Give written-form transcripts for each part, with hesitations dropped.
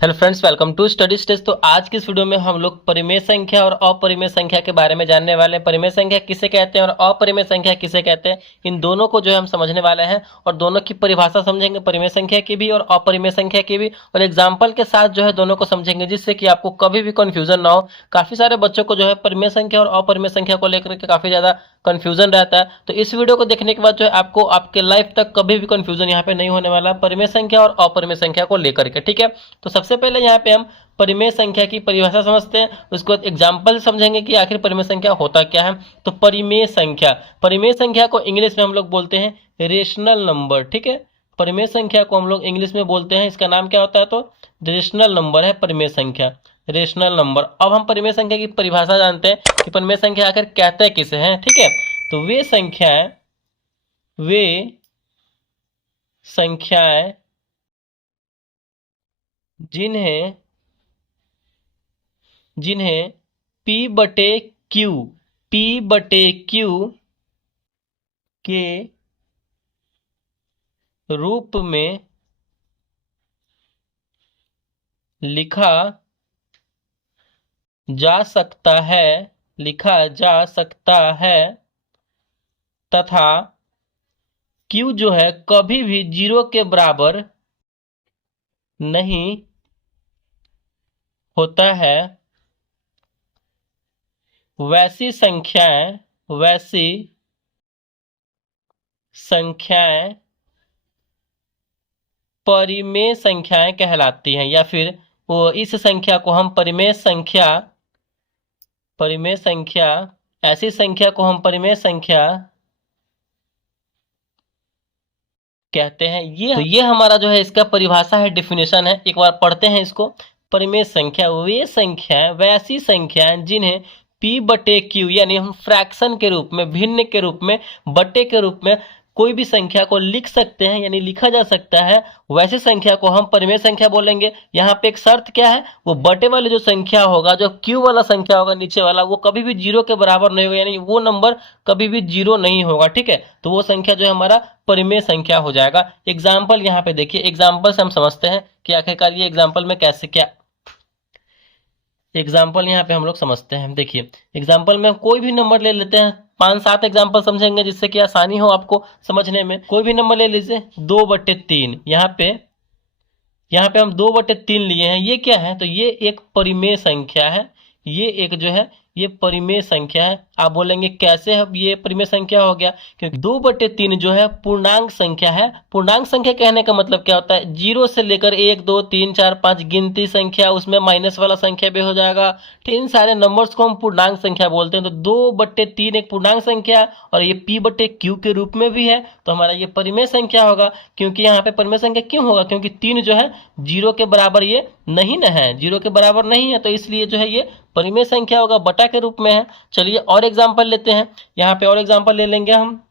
Hello friends, welcome to study stage. तो आज की इस वीडियो में हम लोग परिमेय संख्या और अपरिमेय संख्या के बारे में जानने वाले हैं। परिमेय संख्या किसे कहते हैं और अपरिमेय संख्या किसे कहते हैं, इन दोनों को जो है हम समझने वाले हैं और दोनों की परिभाषा समझेंगे, परिमेय संख्या की भी और अपरिमेय संख्या की भी, और एग्जाम्पल के साथ जो है दोनों को समझेंगे, जिससे कि आपको कभी भी कंफ्यूजन ना हो। काफी सारे बच्चों को जो है परिमेय संख्या और अपरिमेय संख्या को लेकर के काफी ज्यादा कंफ्यूजन रहता है। तो इस वीडियो को देखने के बाद जो है आपको आपके लाइफ तक कभी भी कंफ्यूजन यहाँ पे नहीं होने वाला परिमेय संख्या और अपरिमेय संख्या को लेकर के। ठीक है, तो सबसे पहले यहाँ पे हम परिमेय संख्या की परिभाषा समझते हैं, उसके बाद एग्जाम्पल समझेंगे कि आखिर परिमेय संख्या होता क्या है। तो परिमेय संख्या को इंग्लिश में हम लोग बोलते हैं रेशनल नंबर। ठीक है, परिमेय संख्या को हम लोग इंग्लिश में बोलते हैं, इसका नाम क्या होता है, तो रेशनल नंबर है परिमेय संख्या, रेशनल नंबर। अब हम परिमेय संख्या की परिभाषा जानते हैं कि परिमेय संख्या आखिर कहते हैं किसे हैं। ठीक है, तो वे संख्याएं जिन्हें P/Q के रूप में लिखा जा सकता है तथा Q जो है कभी भी 0 के बराबर नहीं होता है, वैसी संख्याएं परिमेय संख्याएं कहलाती हैं, या फिर वो इस संख्या को हम परिमेय संख्या ऐसी संख्या को हम परिमेय संख्या कहते हैं। ये हमारा जो है इसका परिभाषा है, डिफिनेशन है, एक बार पढ़ते हैं इसको। परिमेय संख्या वैसी संख्याएं जिन्हें P/Q यानी हम फ्रैक्शन के रूप में, भिन्न के रूप में, बटे के रूप में कोई भी संख्या को लिख सकते हैं, यानी लिखा जा सकता है, वैसी संख्या को हम परिमेय संख्या बोलेंगे। यहाँ पे एक शर्त क्या है, वो बटे वाली जो संख्या होगा, जो Q वाला संख्या होगा नीचे वाला, वो कभी भी 0 के बराबर नहीं होगा, यानी वो नंबर कभी भी 0 नहीं होगा। ठीक है, तो वो संख्या जो है हमारा परिमेय संख्या हो जाएगा। एग्जाम्पल यहाँ पे देखिए, एग्जाम्पल से हम समझते हैं कि आखिरकार ये एग्जाम्पल में कैसे क्या एग्जाम्पल यहाँ पे हम लोग समझते हैं। देखिए, एग्जाम्पल में हम कोई भी नंबर ले लेते हैं, 5-7 एग्जाम्पल समझेंगे जिससे कि आसानी हो आपको समझने में। कोई भी नंबर ले लीजिए, 2/3। यहाँ पे हम 2/3 लिए हैं, ये क्या है, तो ये एक परिमेय संख्या है। ये परिमेय संख्या है। आप बोलेंगे कैसे है ये परिमेय संख्या हो गया, क्योंकि 2/3 जो है पूर्णांक संख्या है। पूर्णांक संख्या कहने का मतलब क्या होता है, 0 से लेकर 1 2 3 4 5 गिनती संख्या, उसमें माइनस वाला संख्या भी हो जाएगा। ठीक, इन सारे नंबर्स को हम पूर्णांक संख्या बोलते हैं। तो 2/3 एक पूर्णांक संख्या और ये P/Q के रूप में भी है, तो हमारा ये परिमेय संख्या होगा। क्योंकि यहाँ पे परिमेय संख्या क्यों होगा, क्योंकि 3 जो है 0 के बराबर ये नहीं न है, 0 के बराबर नहीं है, तो इसलिए जो है ये परिमेय संख्या होगा, बटा के रूप में है। चलिए और एग्जांपल लेते हैं, यहाँ पे और एग्जांपल ले लेंगे हम।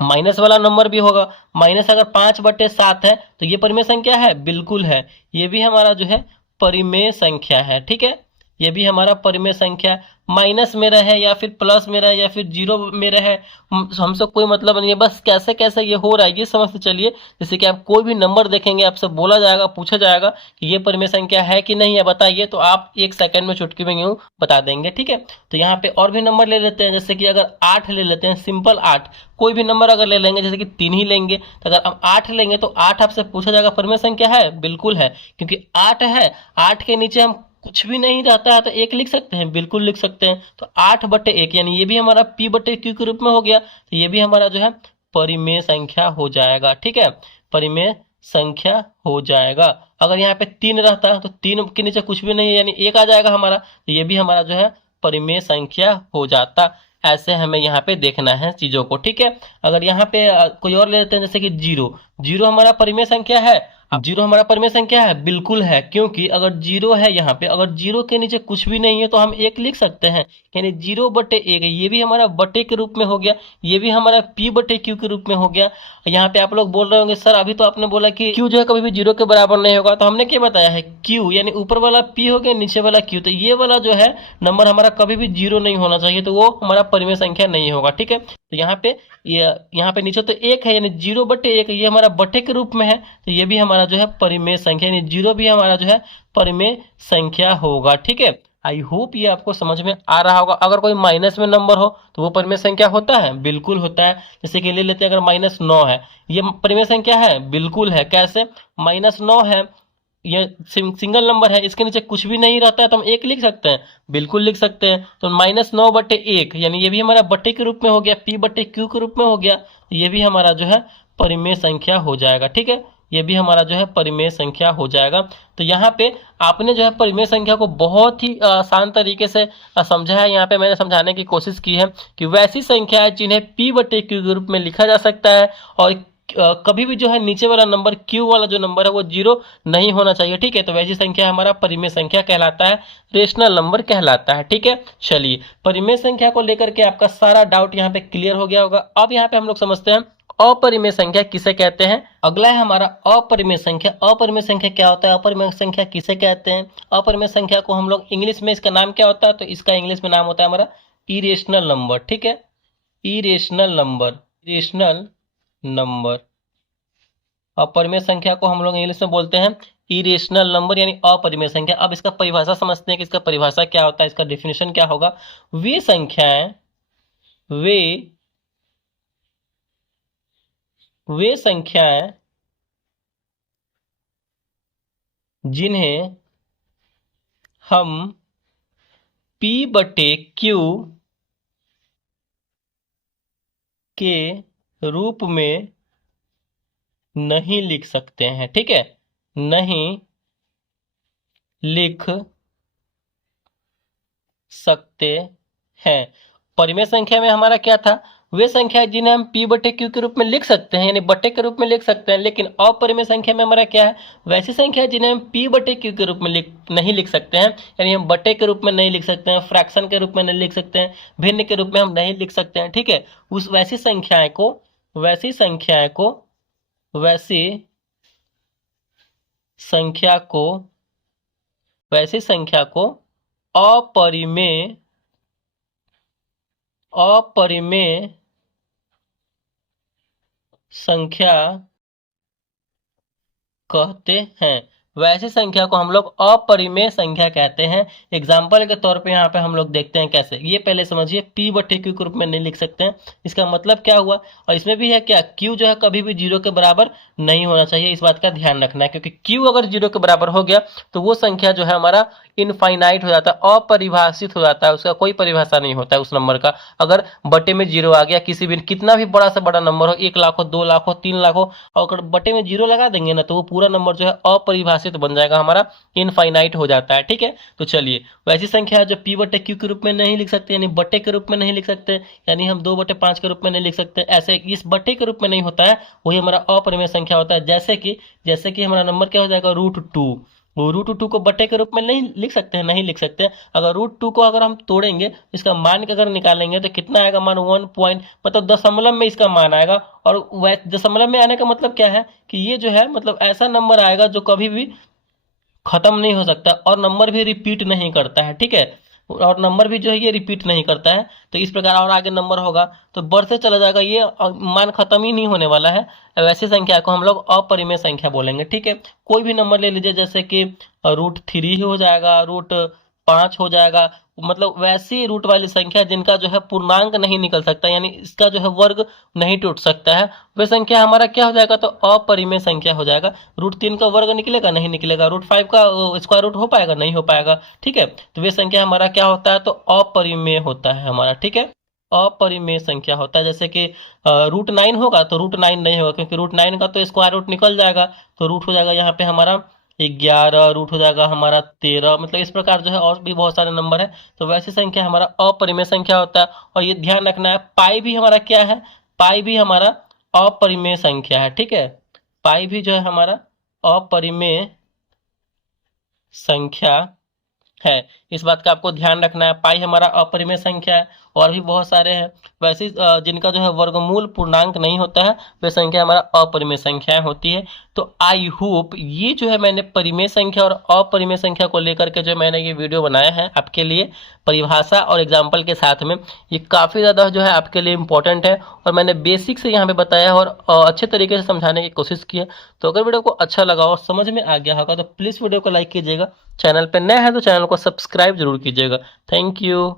माइनस वाला नंबर भी होगा, माइनस अगर 5/7 है तो ये परिमेय संख्या है, बिल्कुल है, ये भी हमारा जो है परिमेय संख्या है। ठीक है, ये भी हमारा परिमेय संख्या, माइनस में रहे या फिर प्लस में रहे या फिर 0 में रहे, हमसे कोई मतलब नहीं है, बस कैसे कैसे ये हो रहा है ये समझते चलिए। जैसे कि आप कोई भी नंबर देखेंगे, आपसे बोला जाएगा, पूछा जाएगा कि ये परिमेय संख्या है कि नहीं है, बताइए, तो आप 1 सेकंड में चुटकी में यूं बता देंगे। ठीक है, तो यहाँ पे और भी नंबर ले लेते हैं, जैसे कि अगर 8 ले लेते हैं, सिंपल 8, कोई भी नंबर अगर ले लेंगे, जैसे कि 3 ही लेंगे, तो अगर हम 8 लेंगे तो 8 आपसे पूछा जाएगा परिमेय संख्या है, बिल्कुल है, क्योंकि 8 है। 8 के नीचे हम कुछ भी नहीं रहता है तो 1 लिख सकते हैं, बिल्कुल लिख सकते हैं। तो 8/1 यानी ये भी हमारा P/Q के रूप में हो गया, तो ये भी हमारा जो है परिमेय संख्या हो जाएगा। ठीक है, परिमेय संख्या हो जाएगा। अगर यहाँ पे 3 रहता है तो 3 के नीचे कुछ भी नहीं है, यानी 1 आ जाएगा हमारा, तो ये भी हमारा जो है परिमेय संख्या हो जाता। ऐसे हमें यहाँ पे देखना है चीजों को। ठीक है, अगर यहाँ पे कोई और ले लेते हैं, जैसे कि 0 हमारा परिमेय संख्या है। अब 0 हमारा परिमेय संख्या है, बिल्कुल है, क्योंकि अगर 0 है यहाँ पे, अगर 0 के नीचे कुछ भी नहीं है तो हम 1 लिख सकते हैं, यानी 0/1, ये भी हमारा बटे के रूप में हो गया, ये भी हमारा P/Q के रूप में हो गया। यहाँ पे आप लोग बोल रहे होंगे, सर अभी तो आपने बोला कि Q जो है कभी भी 0 के बराबर नहीं होगा, तो हमने क्या बताया है, Q यानी ऊपर वाला P हो गया, नीचे वाला Q, तो ये वाला जो है नंबर हमारा कभी भी 0 नहीं होना चाहिए, तो वो हमारा परिमेय संख्या नहीं होगा। ठीक है, तो यहाँ पे यहाँ पे नीचे तो एक है, यानी 0/1, ये हमारा बटे के रूप में है, तो ये भी हमारा जो है परिमेय संख्या, यानी 0 भी हमारा जो है परिमेय संख्या होगा। ठीक है, आई होप ये आपको समझ में आ रहा होगा। अगर कोई माइनस में नंबर हो तो वो परिमेय संख्या होता है, बिल्कुल होता है। जैसे कि ले लेते हैं, अगर -9 है, ये परिमेय संख्या है, बिल्कुल है। कैसे? -9 है, ये सिंगल नंबर है, इसके नीचे कुछ भी नहीं रहता है तो हम 1 लिख सकते हैं, बिल्कुल लिख सकते हैं। तो -9/1, यानी ये भी हमारा बटे के रूप में हो गया, P/Q के रूप में हो गया, ये भी हमारा जो है परिमेय संख्या हो जाएगा। ठीक है, ये भी हमारा जो है परिमेय संख्या हो जाएगा। तो यहाँ पे आपने जो है परिमेय संख्या को बहुत ही आसान तरीके से समझा है। यहाँ पे मैंने समझाने की कोशिश की है कि वैसी संख्या है जिन्हें P/Q के रूप में लिखा जा सकता है, और कभी भी जो है नीचे वाला नंबर Q वाला जो नंबर है वो 0 नहीं होना चाहिए। ठीक है, तो वैसी संख्या हमारा परिमेय संख्या कहलाता है, रेशनल नंबर कहलाता है। ठीक है, चलिए परिमेय संख्या को लेकर के आपका सारा डाउट यहाँ पे क्लियर हो गया होगा। अब यहाँ पे हम लोग समझते हैं अपरिमेय संख्या किसे कहते हैं। अगला है हमारा अपरिमेय संख्या। अपरिमेय संख्या क्या होता है, अपरिमेय संख्या किसे कहते हैं? अपरिमेय संख्या को हम लोग इंग्लिश में, इसका नाम क्या होता है, तो इसका इंग्लिश में नाम होता है हमारा इरेशनल नंबर। ठीक है, इरेशनल नंबर, इरेशनल नंबर। अपरिमेय संख्या को हम लोग इंग्लिश में बोलते हैं इरेशनल नंबर, यानी अपरिमेय संख्या। अब इसका परिभाषा समझते हैं कि इसका परिभाषा क्या होता है, इसका डेफिनेशन क्या होगा। वे संख्याएं, वे संख्याएं जिन्हें हम P/Q के रूप में नहीं लिख सकते हैं। ठीक है, नहीं लिख सकते हैं। परिमेय संख्या में हमारा क्या था, वे संख्या जिन्हें हम P/Q के रूप में लिख सकते हैं, यानी बटे के रूप में लिख सकते हैं। लेकिन अपरिमेय संख्या में हमारा क्या है, वैसी संख्या जिन्हें हम P/Q के रूप में नहीं लिख सकते हैं, यानी हम बटे के रूप में नहीं लिख सकते हैं, फ्रैक्शन के रूप में नहीं लिख सकते हैं, भिन्न के रूप में हम नहीं लिख सकते हैं। ठीक है, उस वैसी संख्याएं को, वैसी संख्या को अपरिमेय संख्या कहते हैं। वैसी संख्या को हम लोग अपरिमेय संख्या कहते हैं। एग्जाम्पल के तौर पे यहाँ पे हम लोग देखते हैं कैसे। ये पहले समझिए, P/Q के रूप में नहीं लिख सकते हैं, इसका मतलब क्या हुआ। और इसमें भी है क्या, Q जो है कभी भी 0 के बराबर नहीं होना चाहिए, इस बात का ध्यान रखना है। क्योंकि Q अगर 0 के बराबर हो गया तो वो संख्या जो है हमारा इनफाइनाइट हो जाता है, अपरिभाषित हो जाता है, उसका कोई परिभाषा नहीं होता है उस नंबर का। अगर बटे में 0 आ गया, किसी भी कितना भी बड़ा से बड़ा नंबर हो, 1 लाख हो, 2 लाख हो, 3 लाख हो, और अगर बटे में 0 लगा देंगे ना, तो वो पूरा नंबर जो है अपरिभाषित बन जाएगा, हमारा इनफाइनाइट हो जाता है। ठीक है, तो चलिए वैसी संख्या है जो P/Q के रूप में नहीं लिख सकते, यानी बटे के रूप में नहीं लिख सकते, यानी हम 2/5 के रूप में नहीं लिख सकते, ऐसे इस बटे के रूप में नहीं होता है, वही हमारा अपरिमेय संख्या होता है। जैसे कि हमारा नंबर क्या हो जाएगा, √2। वो √2 को बटे के रूप में नहीं लिख सकते हैं, नहीं लिख सकते। अगर √2 को अगर हम तोड़ेंगे, इसका मान का अगर निकालेंगे तो कितना आएगा, मान 1 पॉइंट, मतलब दशमलव में इसका मान आएगा। और दशमलव में आने का मतलब क्या है कि ये जो है मतलब ऐसा नंबर आएगा जो कभी भी खत्म नहीं हो सकता, और नंबर भी रिपीट नहीं करता है। ठीक है, और नंबर भी जो है ये रिपीट नहीं करता है। तो इस प्रकार और आगे नंबर होगा तो बढ़ते चला जाएगा ये, और मान खत्म ही नहीं होने वाला है। वैसी संख्या को हम लोग अपरिमेय संख्या बोलेंगे। ठीक है, कोई भी नंबर ले लीजिए, जैसे कि √3 हो जाएगा, √5 हो जाएगा, मतलब वैसी रूट वाली संख्या जिनका जो है पूर्णांक नहीं निकल सकता, यानी इसका जो है वर्ग नहीं टूट सकता है, वह संख्या हमारा क्या हो जाएगा, तो अपरिमेय संख्या हो जाएगा। √3 का वर्ग निकलेगा, नहीं निकलेगा। √5 का स्क्वायर रूट हो पाएगा, नहीं हो पाएगा। ठीक है, तो वह संख्या हमारा क्या होता है, तो अपरिमेय होता है हमारा। ठीक है, अपरिमेय संख्या होता है। जैसे कि √9 होगा तो √9 नहीं होगा, क्योंकि √9 का तो स्क्वायर रूट निकल जाएगा, तो रूट हो जाएगा यहाँ पे हमारा 11, रूट हो जाएगा हमारा 13। मतलब इस प्रकार जो है और भी बहुत सारे नंबर है। तो वैसी संख्या हमारा अपरिमेय संख्या होता है। और ये ध्यान रखना है, पाई भी हमारा क्या है, पाई भी हमारा अपरिमेय संख्या है। ठीक है, पाई भी जो है हमारा अपरिमेय संख्या है। इस बात का आपको ध्यान रखना है, पाई हमारा अपरिमेय संख्या है। और भी बहुत सारे हैं। वैसे जिनका जो है वर्गमूल पूर्णांक नहीं होता है वे संख्या हमारा अपरिमेय संख्याएं होती है। तो आई होप ये जो है मैंने परिमेय संख्या और अपरिमेय संख्या को लेकर के जो मैंने ये वीडियो बनाया है आपके लिए परिभाषा और एग्जाम्पल के साथ में, ये काफ़ी ज़्यादा जो है आपके लिए इम्पोर्टेंट है और मैंने बेसिक से यहाँ पे बताया और अच्छे तरीके से समझाने की कोशिश की है। तो अगर वीडियो को अच्छा लगा और समझ में आ गया होगा तो प्लीज़ वीडियो को लाइक कीजिएगा, चैनल पर नया है तो चैनल को सब्सक्राइब जरूर कीजिएगा। Thank you.